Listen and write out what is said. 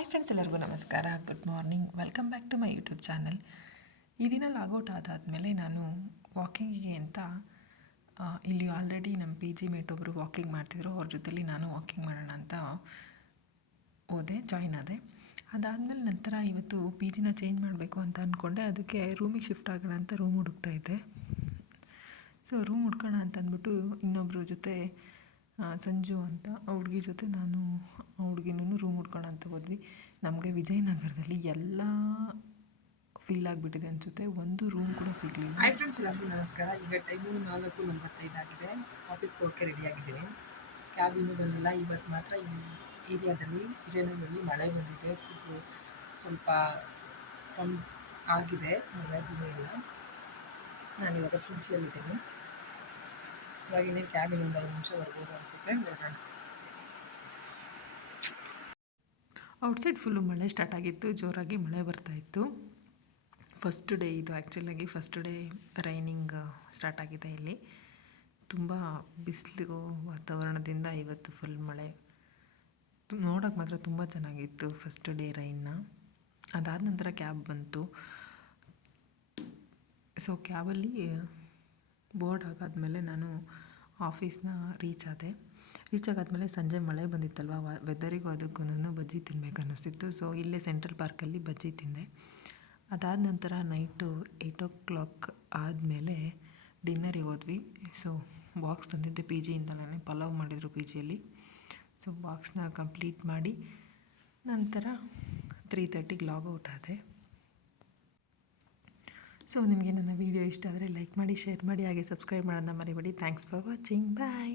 Hi friends, ಎಲ್ಲರಿಗೂ ನಮಸ್ಕಾರ. Good morning. Welcome back to my YouTube channel. ಈ ದಿನ ಲಾಗೌಟ್ ಆದಾದಮೇಲೆ ನಾನು ವಾಕಿಂಗಿಗೆ ಅಂತ ಇಲ್ಲಿ ಆಲ್ರೆಡಿ ನಮ್ಮ ಪಿ ಜಿ ಮೇಟ್ ಒಬ್ಬರು ವಾಕಿಂಗ್ ಮಾಡ್ತಿದ್ರು. ಅವ್ರ ಜೊತೆಲಿ ನಾನು ವಾಕಿಂಗ್ ಮಾಡೋಣ ಅಂತ ಜಾಯ್ನ್ ಆದೆ. ಅದಾದಮೇಲೆ ನಂತರ ಇವತ್ತು ಪಿ ಜಿನ ಚೇಂಜ್ ಮಾಡಬೇಕು ಅಂತ ಅಂದ್ಕೊಂಡೆ. ಅದಕ್ಕೆ ರೂಮಿಗೆ ಶಿಫ್ಟ್ ಆಗೋಣ ಅಂತ ರೂಮ್ ಹುಡುಕ್ತಾ ಇದ್ದೆ. ಸೊ ರೂಮ್ ಹುಡ್ಕೋಣ ಅಂತ ಅಂದ್ಬಿಟ್ಟು ಇನ್ನೊಬ್ಬರ ಜೊತೆ ಸಂಜು ಅಂತ ಆ ಹುಡುಗಿ ಜೊತೆ ನಾನು ಆ ಹುಡುಗಿನೂ ರೂಮ್ ಹುಡ್ಕೋಣ ಅಂತ ಹೋದ್ವಿ. ನಮಗೆ ವಿಜಯನಗರದಲ್ಲಿ ಎಲ್ಲ ಫಿಲ್ ಆಗಿಬಿಟ್ಟಿದೆ ಅನಿಸುತ್ತೆ, ಒಂದು ರೂಮ್ ಕೂಡ ಸಿಗಲಿಲ್ಲ. ಹಾಯ್ ಫ್ರೆಂಡ್ಸ್, ಎಲ್ಲರಿಗೂ ನಮಸ್ಕಾರ. ಈಗ ಟೈಮು 4:45 ಆಗಿದೆ. ಆಫೀಸ್ಗೆ ಹೋಗೋಕ್ಕೆ ರೆಡಿಯಾಗಿದ್ದೀನಿ. ಕ್ಯಾಬ್ ಇನ್ನೂ ಬಂದಿಲ್ಲ. ಇವತ್ತು ಮಾತ್ರ ಈ ಏರಿಯಾದಲ್ಲಿ ವಿಜಯನಗರದಲ್ಲಿ ಮಳೆ ಬಂದಿದೆ. ಸ್ವಲ್ಪ ಆಗಿದೆ, ಮಳೆ ಇಲ್ಲ. ನಾನಿವಾಗ ಪಿ.ಜಿಯಲ್ಲಿದ್ದೀನಿ. ಇವಾಗ ಇನ್ನೇನು ಕ್ಯಾಬ್ ಇನ್ನೊಂದು 5 ನಿಮಿಷ ಬರ್ಬೋದು ಅನಿಸುತ್ತೆ. ಹೋಗೋಣ. ಔಟ್ಸೈಡ್ ಫುಲ್ಲು ಮಳೆ ಸ್ಟಾರ್ಟ್ ಆಗಿತ್ತು, ಜೋರಾಗಿ ಮಳೆ ಬರ್ತಾಯಿತ್ತು. ಫಸ್ಟ್ ಡೇ ಇದು, ಆ್ಯಕ್ಚುಲಾಗಿ ಫಸ್ಟ್ ಡೇ ರೈನಿಂಗ್ ಸ್ಟಾರ್ಟ್ ಆಗಿದೆ ಇಲ್ಲಿ. ತುಂಬ ಬಿಸಿಲು ವಾತಾವರಣದಿಂದ ಇವತ್ತು ಫುಲ್ ಮಳೆ. ನೋಡೋಕೆ ಮಾತ್ರ ತುಂಬ ಚೆನ್ನಾಗಿತ್ತು ಫಸ್ಟ್ ಡೇ ರೈನ್ನ. ಅದಾದ ನಂತರ ಕ್ಯಾಬ್ ಬಂತು. ಸೊ ಕ್ಯಾಬಲ್ಲಿ ಬೋರ್ಡ್ ಆಗಾದ್ಮೇಲೆ ನಾನು ಆಫೀಸ್ನ ರೀಚ್ ಆಗಾದ್ಮೇಲೆ ಸಂಜೆ ಮಳೆ ಬಂದಿತ್ತಲ್ವ, ವೆದರಿಗೂ ಅದಕ್ಕೂ ಬಜ್ಜಿ ತಿನ್ಬೇಕು ಅನ್ನಿಸ್ತಿತ್ತು. ಸೊ ಇಲ್ಲೇ ಸೆಂಟ್ರಲ್ ಪಾರ್ಕಲ್ಲಿ ಬಜ್ಜಿ ತಿಂದೆ. ಅದಾದ ನಂತರ ನೈಟು 8 ಆದಮೇಲೆ ಡಿನ್ನರಿಗೆ ಹೋದ್ವಿ. ಸೊ ಬಾಕ್ಸ್ ತಂದಿದ್ದೆ ಪಿ ಜಿಯಿಂದಲೇ, ಪಲಾವ್ ಮಾಡಿದರು ಪಿ ಜಿಯಲ್ಲಿ. ಸೊ ಬಾಕ್ಸ್ನ ಕಂಪ್ಲೀಟ್ ಮಾಡಿ ನಂತರ 3:30ಗೆ ಲಾಗೌಟ್ ಆದೆ. ಸೊ ನಿಮಗೆ ನನ್ನ ವೀಡಿಯೋ ಇಷ್ಟ ಆದರೆ ಲೈಕ್ ಮಾಡಿ, ಶೇರ್ ಮಾಡಿ, ಹಾಗೆ ಸಬ್ಸ್ಕ್ರೈಬ್ ಮಾಡೋದನ್ನ ಮರಿಬೇಡಿ. Thanks for watching. ಬಾಯ್.